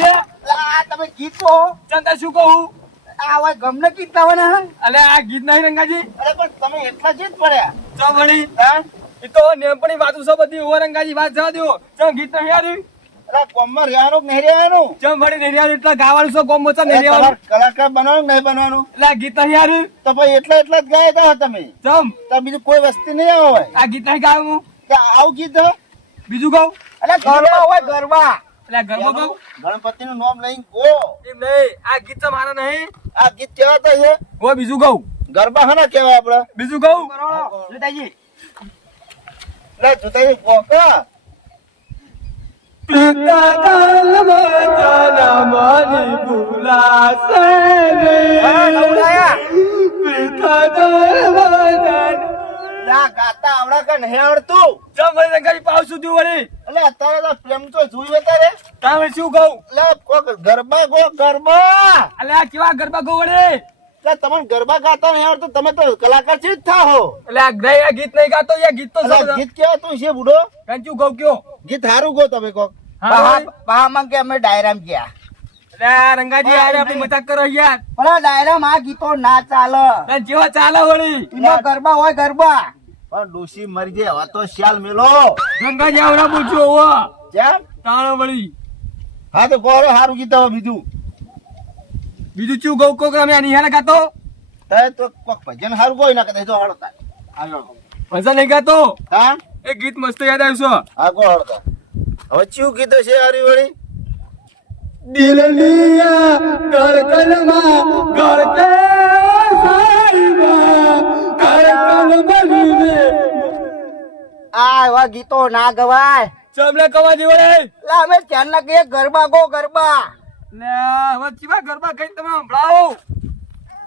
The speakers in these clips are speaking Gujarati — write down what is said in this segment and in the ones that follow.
લે આ તમે ગીત કહો. ચંદા શું કહું? આ હોય ગમને ગીત ગાવાના હે? અલે આ ગીત નહીં રંગાજી. અરે પણ તમે એટલા જ પડ્યા. ચમ વળી? હા? એ તો નેમપણી વાતું છે બધી. ઓવર રંગાજી વાત જવા દો ચો ગીત નહીં આવ્યું અરે કોમમાં રહેવાનું નહીં રહેવાનું? ચમ વળી નહીં આવ્યું એટલે ગાવાનું છો ગોમ મચા નહીં તમારે કલાકાર બનવાનું નહીં બનવાનું? એટલે ગીત નહીં આવ્યું તો એટલા એટલા જ ગાયતા હો તમે. ચમ? તો બીજું કોઈ વસ્તી નહીં આવે. આ ગીત નહીં ગાયું કે આવું ગીત? બીજું ગાઉં? અરે ગરબા હોય ગરબા. એટલે આ ગરબો ગાઉં ગણપતિ નું નામ લઈને ગો. એમ નહીં આ ગીત તો મારા નહીં. આ ગીત કહેવાતા છે? ગો બીજું ગાઉં. ગરબા હે કેવા આપડે? બીજું ગાઉં? જોતાજી. લે જોતાજી કોકા પિતા કાલ મચના મારી ભૂલાશે પિતા કાલ મચના ગાતા આવડા કે નહીં આવડતું? ચમ વળી પાવ સુધી વળી. એટલે અત્યારે તો પ્રેમ તો જોયું અત્યારે. તમે શું કહું? લે કોક ગરબા ગો ગરબા. અલે આ કેવા ગરબા ગો એટલે તમને ગરબા ગાતા નહીં આવડતું તમે તો કલાકાર છે જ થાહો એટલે આ ગીત નહીં ગાતો યા ગીત તો છે બુડો? કંચું કયો? ગીત હારું ગો તમે કોક. હા, કે અમે ડાયરામ ગયા. રંગાજી આરે આપણી મજાક કરો યાર. પણ ડાયરામ આ ગીતો ના ચાલે. જેવા ચાલે વળી. ગરબા હોય ગરબા. પણ ડોશી મરી જાય હવે તો શ્યાલ મેલો. રંગાજી આવડા બોલજો ઓ જેમ તાણો વળી. હા તો કોરો હારું ગીત બીજું. બીજું ચું ગૌ કો અમે આ નિહાળે ગાતો? તે તો કોક ભજન હારું કોઈ ના કહેતા તો હળતા. હાલો. ભજન નહીં ગાતો? હા? એ ગીત મસ્ત યાદ આવ્યું છે હા કો હળતા. હવે ચું ગીતો છે હારી વળી? દિલનિયા કળકળમાં ગળતે આ એવા ગીતો ના ગવાય. ચમલે કવા દીવડે એટલે અમે ના કહીએ ગરબા ગો ગરબા. લે હવે ચીવા ગરબા કઈ તમે સંભળાવો.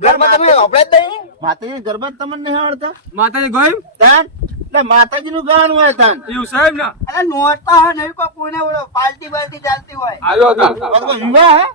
ગરબા તમે આપણે જ નહીં? માતાજી ગરબા તમને નહીં આવડતા? માતાજી ગોયમ? તાન એટલે માતાજી નું ગાન હોય તાન. એવું સાહેબ ને? અરે નોતા હોય નહીં કોઈ કોઈને ઓળો પાલટી બાલટી ચાલતી હોય. આવ્યો વિવાહ હે એ માતારા આશીર્વાદ મને બહુ મળ્યા છે ઓરના હતા મનના મારા તે પૂરા કર્યા છે એ માતારા આશીર્વાદ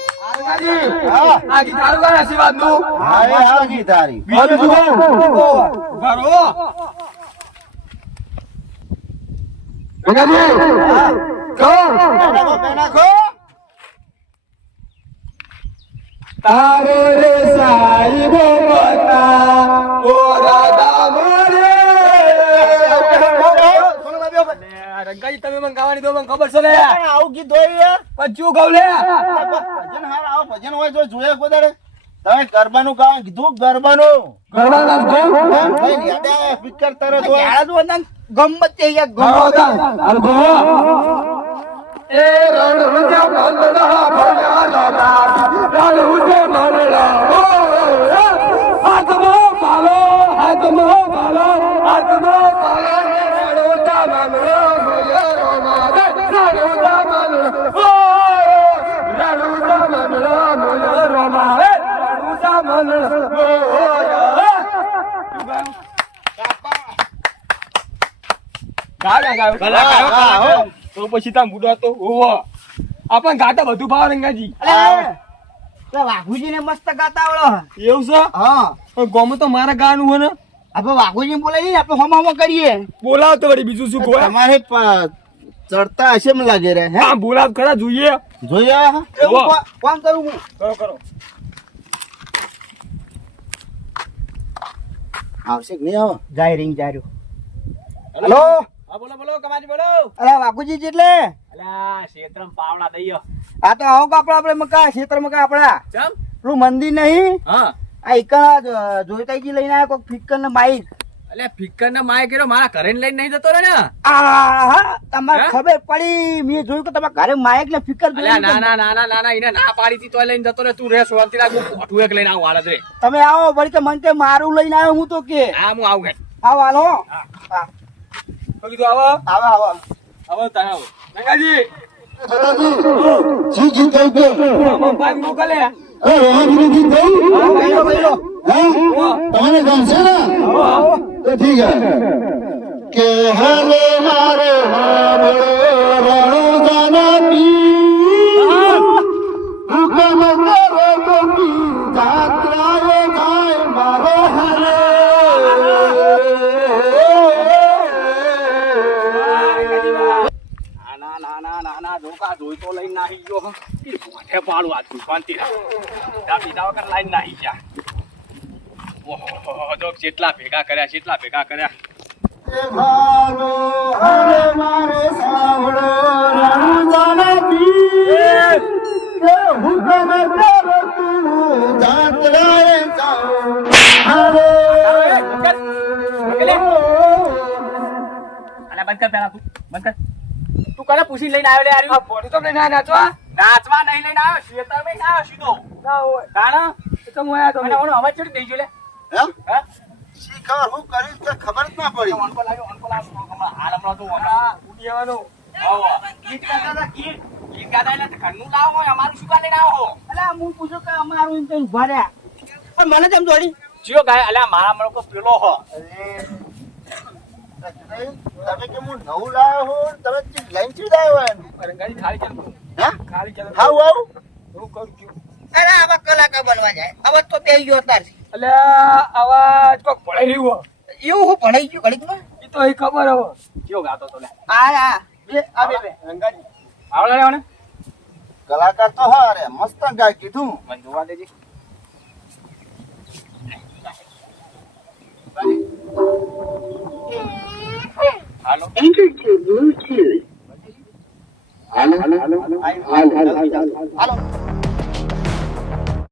આ ગીત સારું આશીર્વાદનું હા એ હા ગીત હારી ઉભારો. નાખો, બે નાખો. તારો રે બતા ઓ રંગાજી તમે મને ગાવાની દો મને ખબર છે લે. આવું હોય પણ ચૂ ગાવ લે? ભજન હાર આવો ભજન હોય જો જોયે કોઈ દાડે તમે ગરબાનું કામ કીધું ગરબાનું? ગરબા નાખજો ભાઈ યાદ આવે, સ્પીકર તરત હોય ગમત છે યાર ગાવો તા. હાલ ગાવો. એ રણ રૂજા ભર્યા લાલા, રણ રણ રૂજા મંદડા. ઓ, ઓ, ઓ. ગાડા ગાયો ભલા ગાયો, ગાયો. તો પછી તા મુડો તો ઓવો આપણ ગાતા બધું ભાવ રંગાજી વાઘુજી ને મસ્ત ગાતા આવડો એવું છે હા ગોમાં તો મારા ગાવાનું હોય ને આપણે વાઘુજી બોલાવીએ આપણે હમ હમ કરીએ બોલાવ તો વળી બીજું શું કોઈ તમારે ચડતા હશે મને લાગે રે હા બોલાવ ખરા જોઈએ જોઈએ કોણ કરું કરો કરો આવશે કે નહીં આવે? જાય રિંગ જાય હેલો? હા બોલો બોલો કમાજી બોલો. અરે વાઘુજી જેટલે અલા ક્ષેત્રમ પાવડા દઈયો આ તો આવો કાપડા આપણે મકા ક્ષેત્ર મકા આપડા. ચમ? પેલું મંદિર નહીં? હા. આ એકણ જોઈતાજી લઈને આવ્યા કોઈક ફિક્કર ને માઈક અલે ફિકર ને માય કર્યો મારા ઘરે લઈને નહીં જતો રે ને? આહા, તમારે ખબર પડી. મેં જોયું કે તમારા ઘરે માયક ને ફિકર ના ના ના ના ના ના એને ના પાડી હતી તો લઈને જતો રે તું રે શાંતિ રાખ હું પોઠું એક લઈને આવું હાલત રે. તમે આવો વળી કે મન કે મારું લઈને આવ્યો હું તો કે. હા હું આવું ઘેર. આવો હાલો. તો કીધું આવો. આવો આવો આવો. તારે આવો. ગંગાજી. છોટાજી જી ગીત દે ભાઈ મોકલે. એ. હે ને? તો ઠીક હે કે હરે મારે હાવળો રણો જાના પી હુકમ કરો તો કી જાત્રાએ જાય મારો હરે. નાના નાના નાના જોકા જોઈ તો લઈને નાહી ગયો પાડું આ રાખ બીજા વખત લાઈન નાહી ગયા ઓહો જો કેટલા ભેગા કર્યા કેટલા ભેગા કર્યા. એ મારો હરે મારે સાવળો રણો જાના કે હુકમ કરો તું જાત્રાએ જાય હરે. અલે બંધ કર. પેલા તું. બંધ કર. તું કોને પૂછી લઈને આવ્યો લે આર્યું? પોડી તો લઈને નાચવા નાચવા નહીં લઈને આવ્યો શેતરમાં આવ્યો સીધો. ના હોય. તો હું આયા તો મને ઓનો અવાજ ચડી દઈ ગયો લે. હે? હા? હું કરીશ તે ખબર જ ના પડી. અનકો લાગ્યો અનકો લાગ્યો હમણાં હાલ હમણાં તો હમણાં ઉડી આવવાનું આવો ગીત ગાતા હતા ગીત. ગીત ગાતા એટલે ઘરનું લાવો હોય અમારું શું કાલે આવો? અલા હું પૂછું કે અમારું એમ કઈ ઊભા રહ્યા. પણ મને કેમ જોડી જીઓ ગાય અલ્યા મારા મને કો પેલો હો. અરે, તમે કે હું નવું લાવ્યો હો? તમે લઈને ચીજ આવ્યો એમ? ખાલી ચાલ હે? ખાલી ચાલ હાવ આવું હું કરું અરે આવા કલાકાર બનવા જાય. હવે તો બે ગયો તાર. અલ્યા અવાજ કોક ભળાઈ રહ્યું હો એવું હું ભણાઈ ગયું ઘડીકમાં ઈ તો એ ખબર હો જીઓ ગાતો તો આ આ બે આ બે બે. રંગાજી. આવડે લે કલાકાર તો હા રે મસ્ત ગાય કીધું. મને જોવા દેજે. હાલો. Enter to Bluetooth. Hello. Hello. Hello. Hello. Hello.